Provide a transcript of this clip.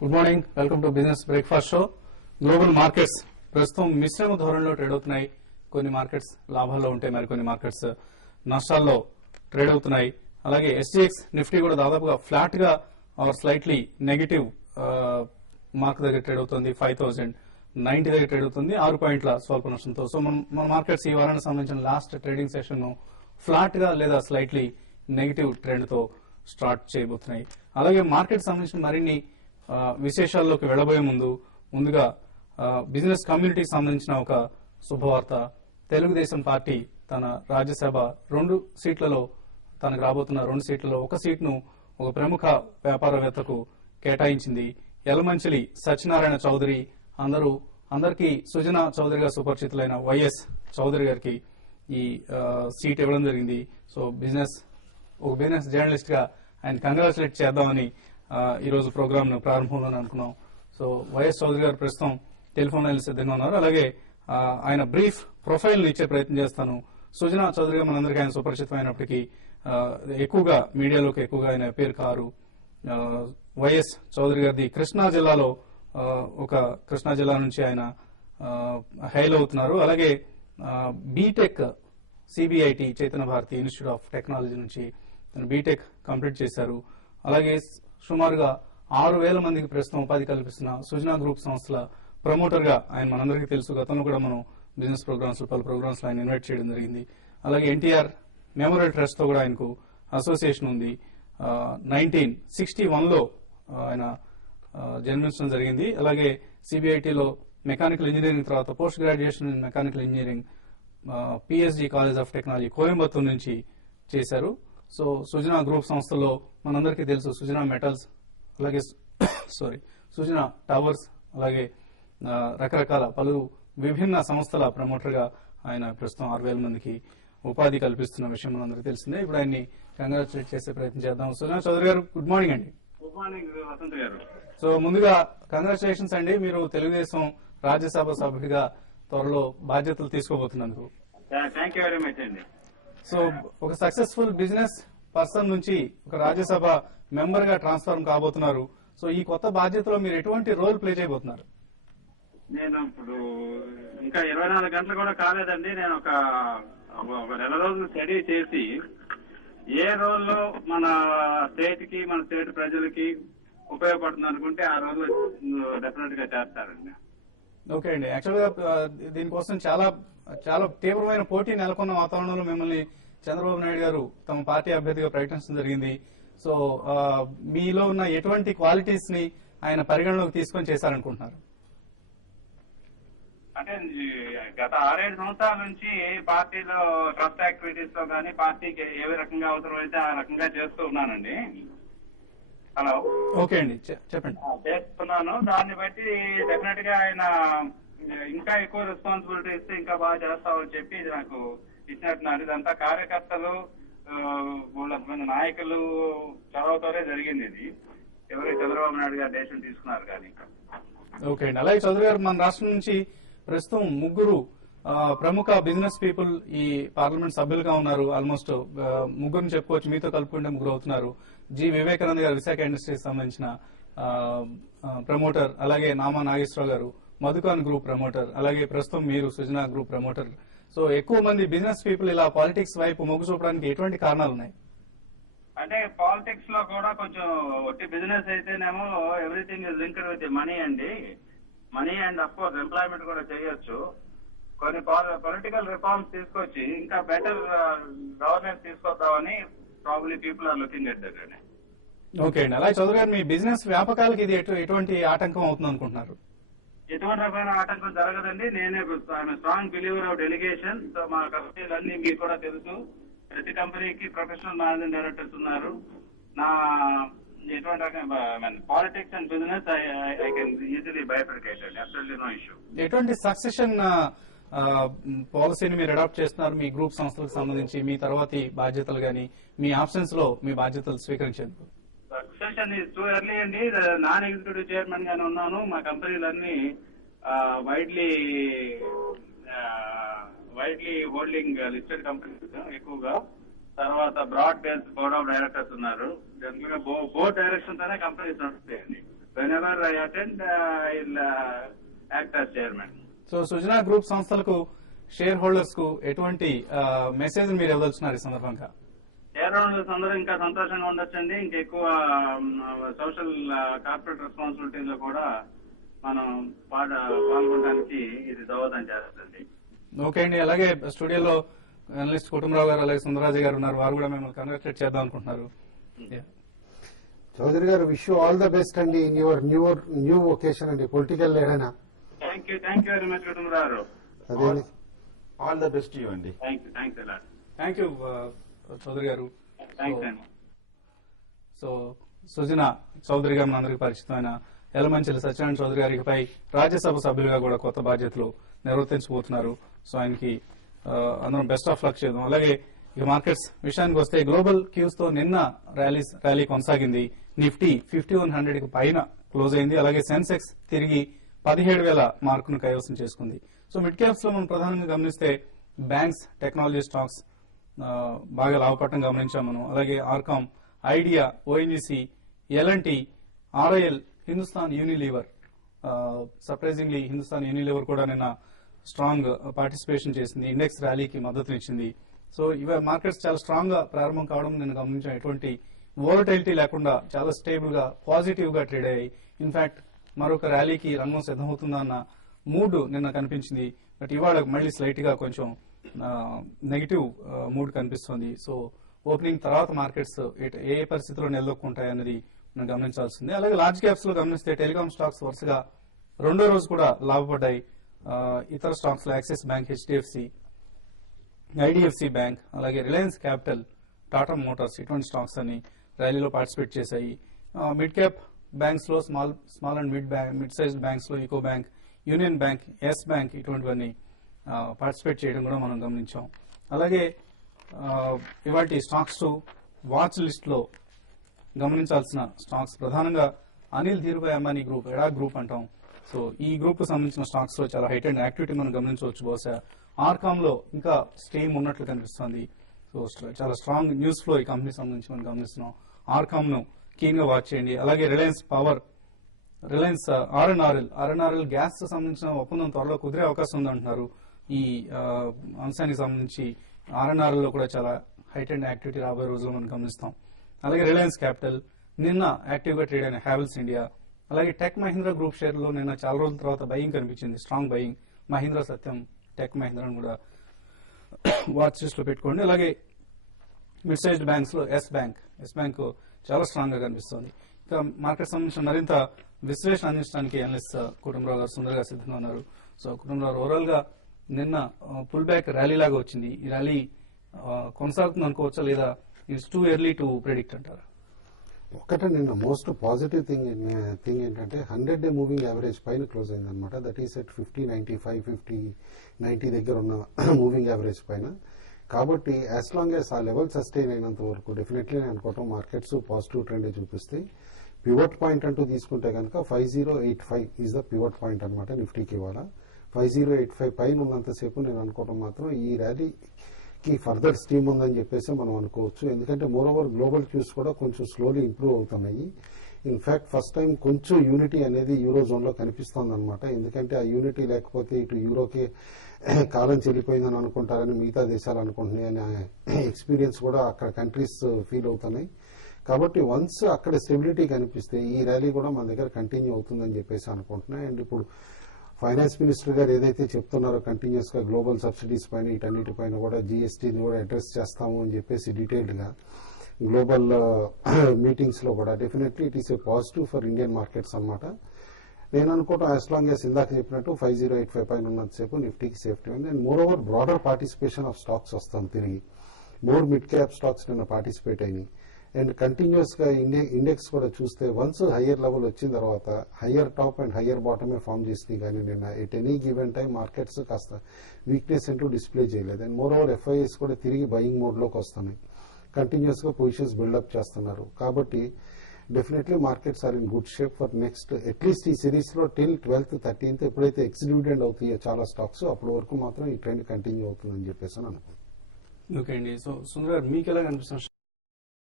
Good morning, welcome to business breakfast show. Global markets ప్రస్తుతం మిశ్రమ ధోరణిలో ట్రేడ్ అవుతున్నాయి. కొన్ని మార్కెట్స్ లాభాల్లో ఉంటే మరికొన్ని మార్కెట్స్ నష్టాల్లో ట్రేడ్ అవుతున్నాయి. అలాగే ఎస్జీఎక్స్ నిఫ్టీ కూడా దాదాపుగా ఫ్లాట్ గా ఆర్ స్లైట్లీ నెగిటివ్ మార్క్ దగ్గర ట్రేడ్ అవుతుంది. 5090 దగ్గర ట్రేడ్ అవుతుంది, 6 పాయింట్ల స్వల్ప నష్టంతో. సో మన మార్కెట్స్ ఈ వారానికి సంబంధించిన లాస్ట్ ట్రేడింగ్ సెషన్ ను ఫ్లాట్ గా లేదా స్లైట్లీ నెగిటివ్ ట్రెండ్ తో స్టార్ట్ చేయబోతున్నాయి. అలాగే మార్కెట్ సంబంధించిన మరిన్ని విశేషాల్లోకి వెళ్లబోయే ముందుగా బిజినెస్ కమ్యూనిటీకి సంబంధించిన ఒక శుభవార్త. తెలుగుదేశం పార్టీ తన రాజ్యసభ 2 సీట్లలో తనకు రాబోతున్న 2 సీట్లలో ఒక సీట్ను ఒక ప్రముఖ వ్యాపారవేత్తకు కేటాయించింది. యలమంచిలి సత్యనారాయణ చౌదరి, అందరికీ సుజనా చౌదరిగా సుపరిచితులైన వైఎస్ చౌదరి గారికి ఈ సీట్ ఇవ్వడం జరిగింది. సో ఒక బిజినెస్ జర్నలిస్ట్ గా ఆయన కంగ్రాచులేట్ చేద్దామని ఈ రోజు ప్రోగ్రామ్ ను ప్రారంభంలోనే అనుకున్నాం. సో వైఎస్ చౌదరి గారు ప్రస్తుతం టెలిఫోన్ లైన్ సిద్ధంగా ఉన్నారు. అలాగే ఆయన బ్రీఫ్ ప్రొఫైల్ ఇచ్చే ప్రయత్నం చేస్తాను. సుజనా చౌదరిగా మనందరికీ ఆయన సుపరిచితమైనప్పటికీ ఎక్కువగా మీడియాలోకి ఎక్కువగా ఆయన పేరు కారు. వైఎస్ చౌదరి గారిది కృష్ణా జిల్లాలో కృష్ణా జిల్లా నుంచి ఆయన హైల్ అవుతున్నారు. అలాగే BTech CBIT Chaitanya Bharathi institute of technology నుంచి బీటెక్ కంప్లీట్ చేశారు. అలాగే సుమారుగా 6,000 మందికి ప్రస్తుతం ఉపాధి కల్పిస్తున్న సుజనా గ్రూప్ సంస్థల ప్రమోటర్ గా ఆయన మనందరికీ తెలుసు. గతంలో కూడా మనం బిజినెస్ ప్రోగ్రామ్స్ పలు ప్రోగ్రామ్స్ లో ఆయన ఇన్వైట్ చేయడం జరిగింది. అలాగే ఎన్టీఆర్ మెమోరియల్ ట్రస్ట్ తో కూడా ఆయనకు అసోసియేషన్ ఉంది. 1961లో ఆయన జన్మించడం జరిగింది. అలాగే సిబిఐటిలో మెకానికల్ ఇంజనీరింగ్ తర్వాత post graduation in mechanical engineering PSG college of technology Coimbatore నుంచి చేశారు. సో సుజనా గ్రూప్ సంస్థల్లో మనందరికీ తెలుసు సుజనా మెటల్స్, అలాగే సుజనా టవర్స్, అలాగే రకరకాల పలు విభిన్న సంస్థల ప్రమోటర్ గా ఆయన ప్రస్తుతం 6,000 మందికి ఉపాధి కల్పిస్తున్న విషయం మనందరికీ తెలిసిందే. ఇప్పుడు ఆయన్ని కంగ్రాచులేట్ చేసే ప్రయత్నం చేద్దాం. సుజనా చౌదరి గారు, గుడ్ మార్నింగ్ అండి. గుడ్ మార్నింగ్ వసంత్ గారు. సో ముందుగా కంగ్రాచులేషన్స్ అండి, మీరు తెలుగుదేశం రాజ్యసభ సభ్యుడిగా త్వరలో బాధ్యతలు తీసుకోబోతున్నందుకు. థ్యాంక్ యూ వెరీ మచ్ అండి. సో ఒక సక్సెస్ఫుల్ బిజినెస్ పర్సన్ నుంచి ఒక రాజ్యసభ మెంబర్ గా ట్రాన్స్ఫార్మ్ కాబోతున్నారు. సో ఈ కొత్త బాధ్యతలో మీరు ఎటువంటి రోల్ ప్లే చేయబోతున్నారు? నేను ఇప్పుడు ఇంకా 24 గంటలు కూడా కాలేదండి. నేను ఒక నెల రోజులు స్టడీ చేసి ఏ రోల్లో మన స్టేట్ కి మన స్టేట్ ప్రజలకి ఉపయోగపడుతుంది అనుకుంటే ఆ రోజు డెఫినెట్ గా చేస్తారండి. ఓకే అండి. యాక్చువల్ గా దీనికోసం చాలా తీవ్రమైన పోటీ నెలకొన్న వాతావరణంలో మిమ్మల్ని చంద్రబాబు నాయుడు గారు తమ పార్టీ అభ్యర్థిగా ప్రకటించడం జరిగింది. సో మీలో ఉన్న ఎటువంటి క్వాలిటీస్ ని ఆయన పరిగణలోకి తీసుకొని చేశారనుకుంటున్నారు? అంటే గత 6-7 సంవత్సరాల నుంచి పార్టీలో ట్రస్ట్ యాక్టివిటీస్ లో కానీ పార్టీకి ఏ రకంగా అవసరమైతే ఆ రకంగా చేస్తూ ఉన్నానండి. హలో, ఓకే అండి, చెప్పండి. చేస్తున్నాను. దాన్ని బట్టి డెఫినెట్ గా ఆయన ఇంకా ఎక్కువ రెస్పాన్సిబిలిటీ ఇస్తే ఇంకా బాగా చేస్తామని చెప్పి ఇది నాకు ఇచ్చినట్టున్నారు. ఇదంతా కార్యకర్తలు మంది నాయకులు చొరవతోనే జరిగింది. ఇది ఎవరైతే చంద్రబాబు నాయుడు గారు డెసిషన్ తీసుకున్నారు కానీ. ఓకే అండి. అలాగే చౌదరి గారు, మన రాష్ట్రం నుంచి ప్రస్తుతం 3 ప్రముఖ బిజినెస్ పీపుల్ ఈ పార్లమెంట్ సభ్యులుగా ఉన్నారు. ఆల్మోస్ట్ 3 చెప్పుకోవచ్చు, మీతో కలుపుకుంటే 3 అవుతున్నారు. జి వివేకానంద గారు విశాఖ ఇండస్ట్రీకి సంబంధించిన ప్రమోటర్, అలాగే నామా నాగేశ్వరరావు గారు మధుకాన్ గ్రూప్ ప్రమోటర్, అలాగే ప్రస్తుతం మీరు సుజనా గ్రూప్ ప్రమోటర్. సో ఎక్కువ మంది బిజినెస్ పీపుల్ ఇలా పాలిటిక్స్ వైపు మొగ్గు చూపడానికి ఎటువంటి కారణాలు ఉన్నాయి? అంటే పాలిటిక్స్ లో కూడా కొంచెం ఒట్టి బిజినెస్ అయితేనేమో everything is linked with money అండి. Money and of course employment కూడా చేయొచ్చు. కొన్ని పొలిటికల్ రిఫార్మ్స్ తీసుకొచ్చి ఇంకా బెటర్ గవర్నెన్స్ తీసుకొద్దామని probably people are looking at that. Okay అండి. అలాగే చౌదరి గారు, మీ బిజినెస్ వ్యాపకాలకి ఇది ఎటువంటి ఆటంకం అవుతుంది అనుకుంటున్నారు? ఎటువంటి రకమైన ఆటంకం జరగదండి. నేనే strong believer of delegation. So మా కంపెనీలన్నీ మీకు కూడా తెలుసు, ప్రతి కంపెనీకి ప్రొఫెషనల్ మేనేజింగ్ డైరెక్టర్స్ ఉన్నారు. నా ఎటువంటి రకమైన politics and business I can easily bifurcate. Absolutely no issue. ఎటువంటి సక్సెషన్ పాలసీని మీరు అడాప్ట్ చేస్తున్నారు మీ గ్రూప్ సంస్థలకు సంబంధించి? మీ తర్వాతి బాధ్యతలు గానీ మీ ఆప్షన్స్ లో మీ బాధ్యతలు స్వీకరించేందుకు? సక్సెషన్ ఈజ్ టూ ఎర్లీ అండి. నాన్ ఎగ్జిక్యూటివ్ చైర్మన్ గానే ఉన్నాను. మా కంపెనీలన్నీ వైడ్లీ హోల్డింగ్ లిస్టెడ్ కంపెనీస్ ఎక్కువగా. తర్వాత broad based board of directors ఉన్నారు. జనరల్ గా బోర్డ్ డైరెక్షన్ తోనే కంపెనీస్ నడుస్తాయండి. whenever I attend, I'll act as chairman. So Sujana group సంస్థలకు షేర్ హోల్డర్స్ కు ఎటువంటి మెసేజ్ మీరు ఇవ్వదలుచున్నారు ఈ సందర్భంగా? షేర్ హోల్డర్స్ అందరూ ఇంకా సంతోషంగా ఉండొచ్చండి. ఇంకెక్కువ సోషల్ కార్పొరేట్ రెస్పాన్సిబిలిటీస్ లో కూడా మనం పాల్గొనడానికి ఇది దోహదం చేస్తుంది. ఓకే అండి. అలాగే స్టూడియోలో అనలిస్ట్ కుటుంబరావు గారు అలాగే సుందరరాజు గారు ఉన్నారు. వారు కూడా మిమ్మల్ని కంగ్రాచులేట్ చేద్దాం అనుకుంటున్నారు. చౌదరి గారు, wish you all the best అండి ఇన్ యువర్ న్యూ వొకేషన్ అండి, political leader. Thank you very much Kutumbarao. అదే ఆల్ ద బెస్ట్ యూ అండి. థ్యాంక్ యూ చౌదరి గారు. థ్యాంక్స్ అండి. సో సుజనా చౌదరి గారు మనందరికీ పరిచితమైన యలమంచిలి సత్యనారాయణ చౌదరి గారిపై రాజ్యసభ సభ్యులుగా కూడా కొత్త బాధ్యతలు నిర్వర్తించబోతున్నారు. సో ఆయనకి అందరం బెస్ట్ ఆఫ్ లక్ చేద్దాం. అలాగే ఇక మార్కెట్స్ విషయానికి వస్తే గ్లోబల్ క్యూస్ తో నిన్న ర్యాలీ కొనసాగింది. నిఫ్టీ 5100 కి పైన క్లోజ్ అయింది. అలాగే సెన్సెక్స్ తిరిగి 17,000 మార్కును కైవసం చేసుకుంది. సో మిడ్ క్యాప్స్ లో మనం ప్రధానంగా గమనిస్తే బ్యాంక్స్, టెక్నాలజీ స్టాక్స్ బాగా లాభపడటం గమనించాం మనం. అలాగే RCom, Idea, ONGC, L&T, RIL, Hindustan Unilever, surprisingly Hindustan Unilever కూడా నిన్న స్ట్రాంగ్ పార్టిసిపేషన్ చేసింది, ఇండెక్స్ ర్యాలీకి మద్దతునిచ్చింది. సో ఇవి మార్కెట్స్ చాలా స్ట్రాంగ్ గా ప్రారంభం కావడం నేను గమనించాను. ఎటువంటి వోలటైలిటీ లేకుండా చాలా స్టేబుల్ గా పాజిటివ్ గా ట్రేడ్ అయ్యాయి. ఇన్ఫాక్ట్ మరొక ర్యాలీకి రంగం సిద్ధమవుతుందన్న మూడ్ నిన్న కనిపించింది. బట్ ఇవాళ మళ్ళీ స్లైట్ గా కొంచెం నెగిటివ్ మూడ్ కనిపిస్తుంది. సో ఓపెనింగ్ తర్వాత మార్కెట్స్ ఏ పరిస్థితిలో నిలదొక్కుంటాయన్నది మనం గమనించాల్సిందే. అలాగే లార్జ్ క్యాప్స్ లో గమనిస్తే టెలికాం స్టాక్స్ వరుసగా రెండో రోజు కూడా లాభపడ్డాయి. ఇతర స్టాక్స్ లో Axis bank, HDFC, IDFC bank, అలాగే రిలయన్స్ క్యాపిటల్, టాటా మోటార్స్ ఇటువంటి స్టాక్స్ అన్ని ర్యాలీలో పార్టిసిపేట్ చేశాయి. మిడ్ క్యాప్ బ్యాంక్స్ లో small and mid sized banks లో UCO bank, Union bank, Yes bank ఇటువంటివన్నీ పార్టిసిపేట్ చేయడం కూడా మనం గమనించాం. అలాగే ఇవాటి స్టాక్స్ వాచ్ లిస్ట్ లో గమనించాల్సిన స్టాక్స్ ప్రధానంగా అనిల్ ధీరుభాయ్ అంబానీ గ్రూప్, ఎడా గ్రూప్ అంటాం. సో ఈ గ్రూప్ కు సంబంధించిన స్టాక్స్ లో చాలా హైట్ అండ్ యాక్టివిటీ మనం గమనించవచ్చు. బహుశా ఆర్కామ్ లో ఇంకా స్టీమ్ ఉన్నట్లు కనిపిస్తుంది. సో చాలా స్ట్రాంగ్ న్యూస్ ఫ్లో ఈ కంపెనీ సంబంధించి మనం గమనిస్తున్నాం. ఆర్కామ్ ను కీన్ గా వాచ్ చేయండి. అలాగే Reliance power, Reliance RNRL gas సంబంధించిన ఒప్పందం త్వరలో కుదిరే అవకాశం ఉందంటున్నారు. ఈ అంశానికి సంబంధించి ఆర్ఎన్ఆర్ఎల్ లో కూడా చాలా హైట్ అండ్ యాక్టివిటీ రాబోయే రోజుల్లో మనం గమనిస్తాం. అలాగే రిలయన్స్ క్యాపిటల్, నిన్న యాక్టివ్ గా ట్రేడ్ అయిన హ్యావెల్స్ ఇండియా, అలాగే టెక్ మహీంద్రా గ్రూప్ షేర్ లో నిన్న చాలా రోజుల తర్వాత బయింగ్ కనిపించింది, స్ట్రాంగ్ బయింగ్. మహీంద్రా సత్యం, టెక్ మహీంద్రాను కూడా వాచ్ లిస్ట్ లో పెట్టుకోండి. అలాగే మిడ్ సైజ్డ్ బ్యాంక్స్ లో ఎస్ బ్యాంక్ చాలా స్ట్రాంగ్ గా కనిపిస్తుంది. ఇంకా మార్కెట్ సంబంధించిన మరింత విశ్లేషణ అందించడానికి అనలిస్ట్ కుటుంబరావు గారు సుందరగా సిద్ధంగా ఉన్నారు. సో కుటుంబరావు, ఓవరాల్ గా నిన్న పుల్ బ్యాక్ ర్యాలీ లాగా వచ్చింది. ఈ ర్యాలీ కొనసాగుతుంది అనుకోవచ్చా, లేదా it's too early to predict అంటారా? ఒకటే నిన్న మోస్ట్ పాజిటివ్ థింగ్ ఏంటంటే 100-డే మూవింగ్ యావరేజ్ పైన క్లోజ్ అయిందనమాట. దట్ ఈస్ ఎట్ 50.95, 50.90 దగ్గర ఉన్న మూవింగ్ యావరేజ్ పైన. కాబట్టి యాజ్ లాంగ్ యాజ్ ఆ లెవెల్ సస్టైన్ అయినంత వరకు డెఫినెట్లీ నేను అనుకోవటం మార్కెట్స్ పాజిటివ్ ట్రెండ్ చూపిస్తాయి. పివట్ పాయింట్ అంటూ తీసుకుంటే కనుక 5085 ఈజ్ ద పివట్ పాయింట్ అనమాట నిఫ్టీకి. ఇవాళ 5085 పైన ఉన్నంతసేపు నేను అనుకోవటం మాత్రం ఈ ర్యాలీకి ఫర్దర్ స్టీమ్ ఉందని చెప్పేసి మనం అనుకోవచ్చు. ఎందుకంటే మోర్ ఓవర్ గ్లోబల్ క్యూస్ కూడా కొంచెం స్లోలీ ఇంప్రూవ్ అవుతున్నాయి. ఇన్ఫాక్ట్ ఫస్ట్ టైం కొంచెం యూనిటీ అనేది యూరో జోన్ లో కనిపిస్తోంది అనమాట. ఎందుకంటే ఆ యూనిటీ లేకపోతే ఇటు యూరోకి కాలం చెల్లిపోయిందని అనుకుంటారని మిగతా దేశాలు అనుకుంటున్నాయి అనే ఎక్స్పీరియన్స్ కూడా అక్కడ కంట్రీస్ ఫీల్ అవుతున్నాయి. కాబట్టి వన్స్ అక్కడ స్టెబిలిటీ కనిపిస్తే ఈ ర్యాలీ కూడా మన దగ్గర కంటిన్యూ అవుతుందని చెప్పేసి అనుకుంటున్నాయి. అండ్ ఇప్పుడు ఫైనాన్స్ మినిస్టర్ గారు ఏదైతే చెప్తున్నారో కంటిన్యూస్ గా గ్లోబల్ సబ్సిడీస్ పైన వీటన్నిటిపైన కూడా జీఎస్టీని కూడా అడ్రస్ చేస్తాము అని చెప్పేసి డీటెయిల్డ్ గా గ్లోబల్ మీటింగ్స్ లో కూడా definitely it is a positive for Indian markets అన్నమాట. నేను అనుకోవటం యాజ్ లాంగ్ యాజ్ ఇందాక చెప్పినట్టు 5085 పైన ఉన్నంతసేపు నిఫ్టీకి సేఫ్టీ ఉంది. And moreover broader participation of stocks వస్తాం తిరిగి. మోర్ మిడ్ క్యాప్ స్టాక్స్ నిన్న పార్టిసిపేట్ అయినాయి. అండ్ కంటిన్యూస్ గా ఇండెక్స్ కూడా చూస్తే వన్స్ హయ్యర్ లెవెల్ వచ్చిన తర్వాత హయ్యర్ టాప్ అండ్ హయ్యర్ బాటమే ఫామ్ చేసినాయి. కానీ నిన్న at any given time markets కాస్త వీక్నెస్ అంటూ డిస్ప్లే చేయలేదు. అండ్ మోర్ ఓవర్ ఎఫ్ఐఎస్ కూడా తిరిగి బయింగ్ మోడ్ లోకి వస్తున్నాయి. కంటిన్యూస్ గా పొజిషన్స్ బిల్డప్ చేస్తున్నారు. కాబట్టి definitely markets are in good shape for next at least ఈ సిరీస్ లో టిల్ 12th, 13th ఎప్పుడైతే ఎక్స్ డివిడెండ్ అవుతాయో చాలా స్టాక్స్ అప్పటి వరకు మాత్రం ఈ ట్రెండ్ కంటిన్యూ అవుతుందని చెప్పేసి అనుకుంటున్నాను. ఓకే అండి. సో సుందర్ గారు, మీకు ఎలా కనిపిస్తుంది